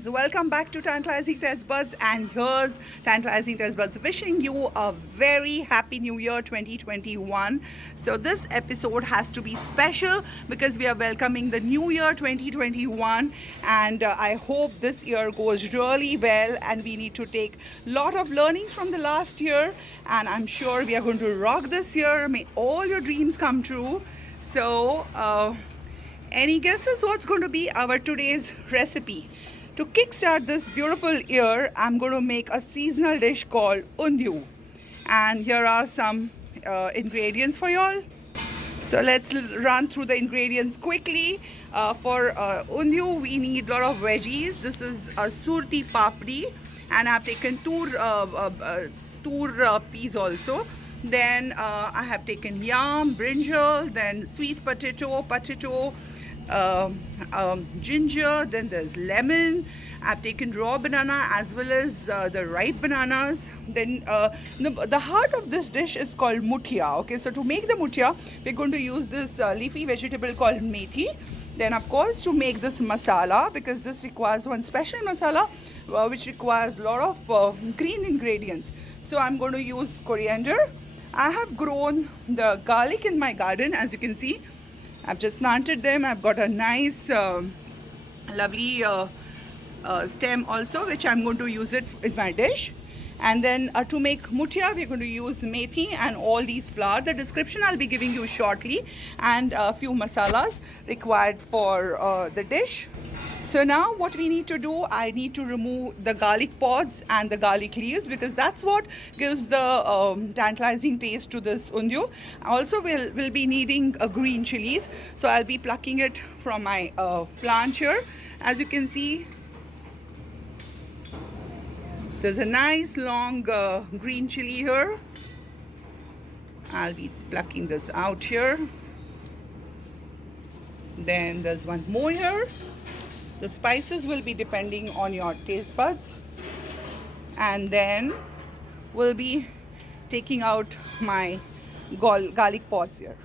Welcome back to Tantalizing Test Buds, and here's Tantalizing Test Buds wishing you a very happy new year 2021. So this episode has to be special because we are welcoming the new year 2021, and I hope this year goes really well, and we need to take a lot of learnings from the last year, and I'm sure we are going to rock this year. May all your dreams come true. So any guesses what's going to be our today's recipe? To kickstart this beautiful year, I'm going to make a seasonal dish called undhiyo. And here are some ingredients for y'all. So let's run through the ingredients quickly. For undhiyo, we need a lot of veggies. This is a surti papadi, and I've taken tur peas also. Then I have taken yam, brinjal, then sweet potato, ginger, then there's lemon. I've taken raw banana as well as the ripe bananas. Then the heart of this dish is called mutya. Okay, so to make the mutya, we're going to use this leafy vegetable called methi. Then of course to make this masala, because this requires one special masala which requires a lot of green ingredients. So I'm going to use coriander. I have grown the garlic in my garden, as you can see. I've just planted them. I've got a nice lovely stem also, which I'm going to use it in my dish. And then to make mutya, we're going to use methi and all these flour. The description I'll be giving you shortly, and a few masalas required for the dish. So now what we need to do, I need to remove the garlic pods and the garlic leaves, because that's what gives the tantalizing taste to this undhiyo. Also we'll be needing green chillies. So I'll be plucking it from my plant here. As you can see, there's a nice long green chilli here. I'll be plucking this out here. Then there's one more here. The spices will be depending on your taste buds. And then we'll be taking out my garlic pods here.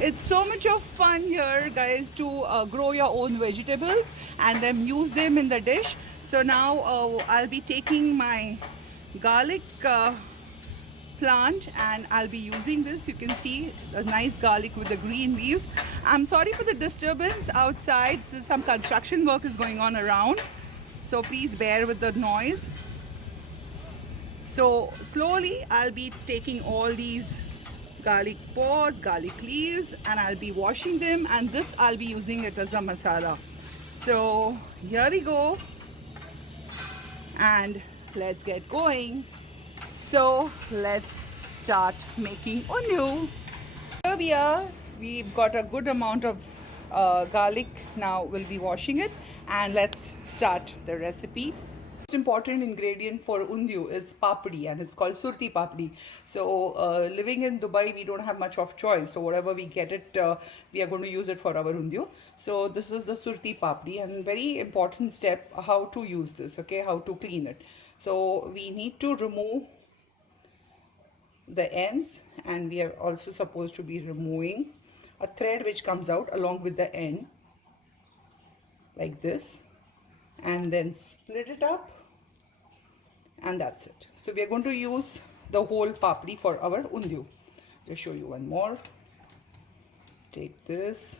It's so much of fun here, guys, to grow your own vegetables and then use them in the dish. So now I'll be taking my garlic plant and I'll be using this. You can see the nice garlic with the green leaves. I'm sorry for the disturbance outside. So some construction work is going on around, so please bear with the noise. So slowly I'll be taking all these garlic pods, garlic leaves, and I'll be washing them, and this I'll be using it as a masala. So here we go, and let's get going. So let's start making undhiyo. Here we are. We've got a good amount of garlic. Now we'll be washing it, and let's start the recipe. Most important ingredient for undhiyo is papadi, and it's called surti papadi. So living in Dubai, we don't have much of choice. So whatever we get it, we are going to use it for our undhiyo. So this is the surti papadi, and very important step how to use this. Okay, how to clean it. So we need to remove the ends, and we are also supposed to be removing a thread which comes out along with the end like this, and then split it up, and that's it. So we are going to use the whole papdi for our undhiyo. Just show you one more. Take this.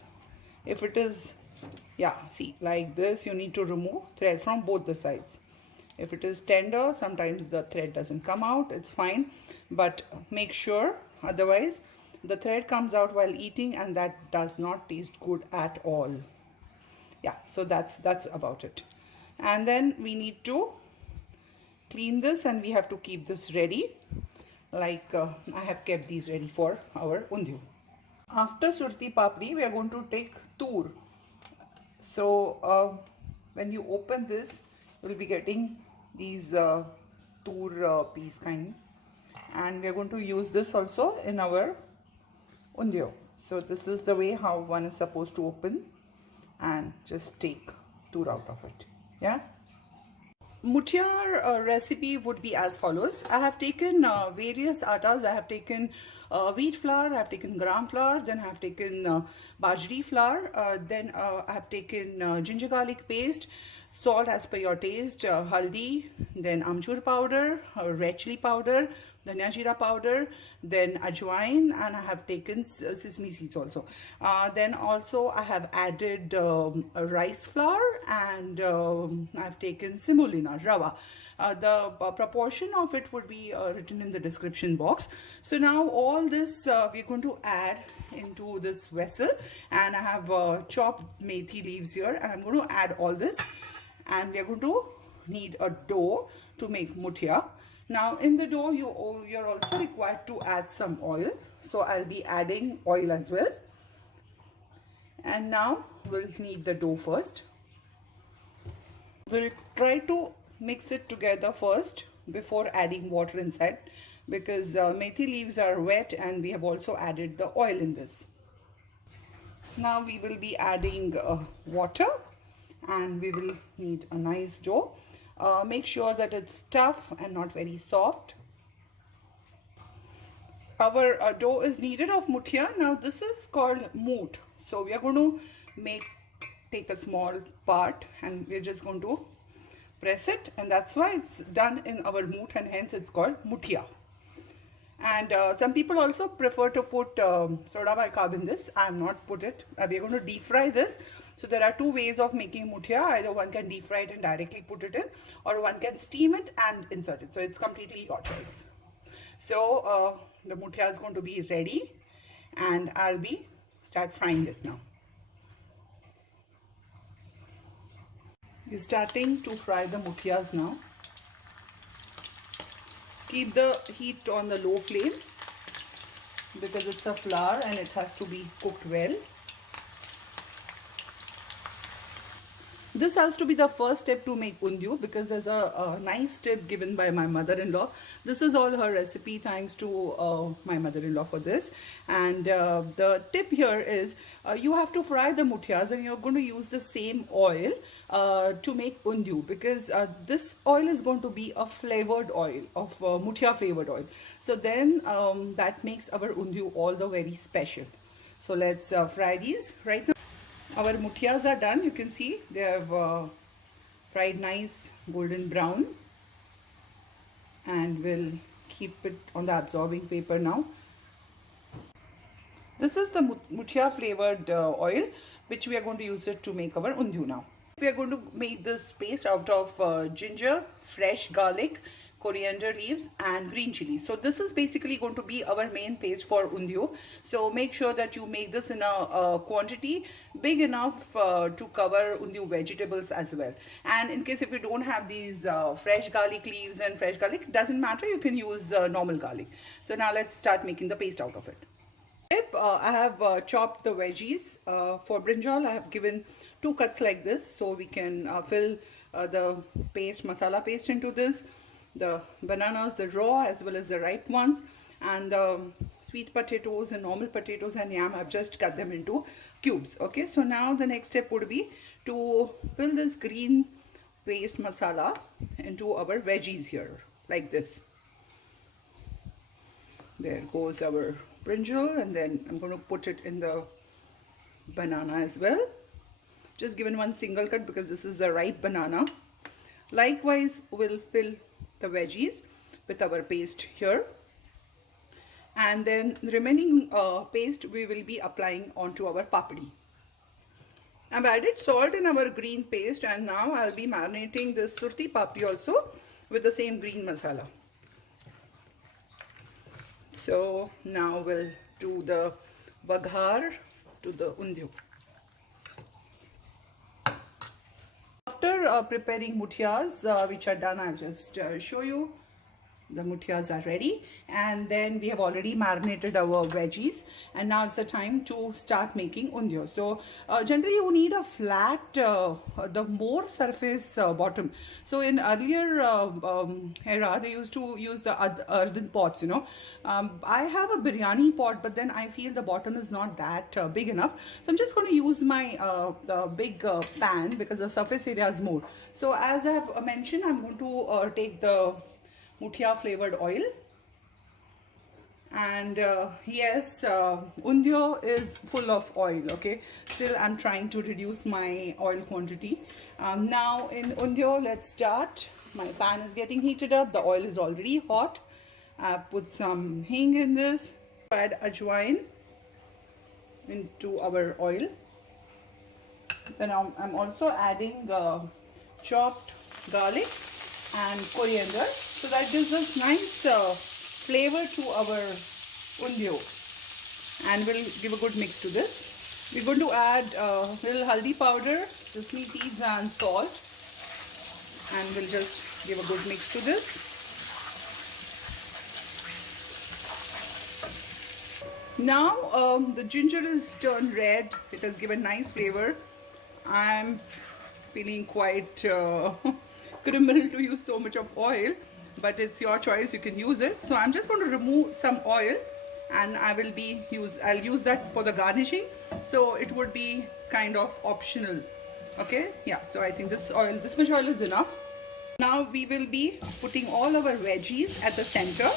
If it is, yeah, see, like this, you need to remove thread from both the sides. If it is tender, sometimes the thread doesn't come out, it's fine, but make sure, otherwise the thread comes out while eating, and that does not taste good at all. Yeah, so that's about it. And then we need to clean this, and we have to keep this ready, like I have kept these ready for our undhiyo. After surti papdi, we are going to take tur. So when you open this, you will be getting these tur peas kind, and we are going to use this also in our undhiyo. So this is the way how one is supposed to open and just take tur out of it. Yeah. Mutya recipe would be as follows. I have taken various attas. I have taken wheat flour, I have taken gram flour, then I have taken bajri flour, then I have taken ginger garlic paste, salt as per your taste, haldi, then amchur powder, red chili powder, dhania jeera powder, then ajwain, and I have taken sesame seeds also. Then also I have added rice flour, and I've taken semolina rava. The proportion of it would be written in the description box. So now all this we're going to add into this vessel, and I have chopped methi leaves here, and I'm going to add all this, and we're going to need a dough to make mutya. Now in the dough you're also required to add some oil, so I'll be adding oil as well. And now we'll knead the dough first. We'll try to mix it together first before adding water inside, because methi leaves are wet and we have also added the oil in this. Now we will be adding water, and we will need a nice dough. Make sure that it's tough and not very soft. Our dough is kneaded of mutya. Now this is called moot. So we are going to take a small part, and we're just going to press it, and that's why it's done in our moot, and hence it's called mutya. And some people also prefer to put soda bicarb in this. I have not put it. We're going to deep fry this. So there are two ways of making mutya. Either one can deep fry it and directly put it in, or one can steam it and insert it. So it's completely your choice. So the mutya is going to be ready, and I'll be start frying it now. We're starting to fry the mutyas now. Keep the heat on the low flame, because it's a flour and it has to be cooked well. This has to be the first step to make undhiyo, because there's a nice tip given by my mother-in-law. This is all her recipe, thanks to my mother-in-law for this. And the tip here is you have to fry the mutyas, and you're going to use the same oil to make undhiyo, because this oil is going to be a flavored oil, of mutya flavored oil. So then that makes our undhiyo all the very special. So let's fry these right now. Our mutyas are done. You can see they have fried nice golden brown, and we'll keep it on the absorbing paper now. This is the mutya flavored oil, which we are going to use it to make our undhiyo now. We are going to make this paste out of ginger, fresh garlic, coriander leaves, and green chillies. So this is basically going to be our main paste for undhiyo. So make sure that you make this in a quantity big enough to cover undhiyo vegetables as well. And in case if you don't have these fresh garlic leaves and fresh garlic, doesn't matter, you can use normal garlic. So now let's start making the paste out of it. I have chopped the veggies. For brinjal, I have given 2 cuts like this, so we can fill the paste, masala paste into this. The bananas, the raw as well as the ripe ones, and the sweet potatoes and normal potatoes and yam, I've just cut them into cubes. Okay, so now the next step would be to fill this green paste masala into our veggies here, like this. There goes our brinjal, and then I'm going to put it in the banana as well. Just given one single cut because this is the ripe banana. Likewise, we'll fill the veggies with our paste here, and then the remaining paste we will be applying onto our papadi. I've added salt in our green paste, and now I'll be marinating this surti papadi also with the same green masala. So now we'll do the baghar to the undhiyo. After preparing mutyas, which are done, I'll just show you. The mutyas are ready, and then we have already marinated our veggies, and now it's the time to start making undhiyo. So generally you need a flat, the more surface bottom. So in earlier era, they used to use the earthen pots, you know. I have a biryani pot, but then I feel the bottom is not that big enough. So I'm just going to use my the big pan, because the surface area is more. So as I have mentioned, I'm going to take the mutya flavored oil, And yes, Undhiyo is full of oil, okay? Still, I'm trying to reduce my oil quantity. Now in Undhiyo, let's start. My pan is getting heated up. The oil is already hot. I've put some hing in this. Add ajwain into our oil. Then I'm also adding chopped garlic and coriander. So that gives us nice flavor to our undhiyo. And we'll give a good mix to this. We're going to add a little haldi powder, sesame seeds and salt. And we'll just give a good mix to this. Now the ginger is turned red. It has given nice flavor. I'm feeling quite criminal to use so much of oil, but it's your choice, you can use it. So I'm just going to remove some oil, and I'll use that for the garnishing, so it would be kind of optional. Okay, yeah, so I think this much oil is enough. Now we will be putting all our veggies at the center.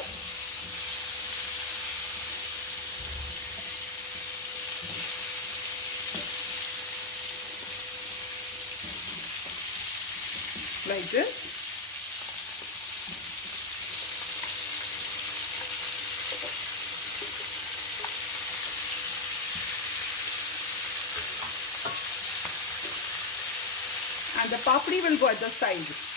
Like this. And the papadi will go at the side.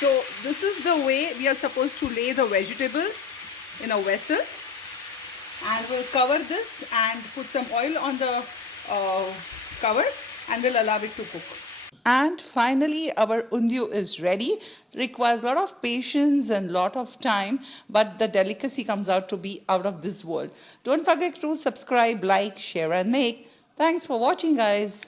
So this is the way we are supposed to lay the vegetables in a vessel, and we'll cover this and put some oil on the cover, and we'll allow it to cook. And finally, our undhiyo is ready. Requires a lot of patience and lot of time, but the delicacy comes out to be out of this world. Don't forget to subscribe, like, share and make. Thanks for watching, guys.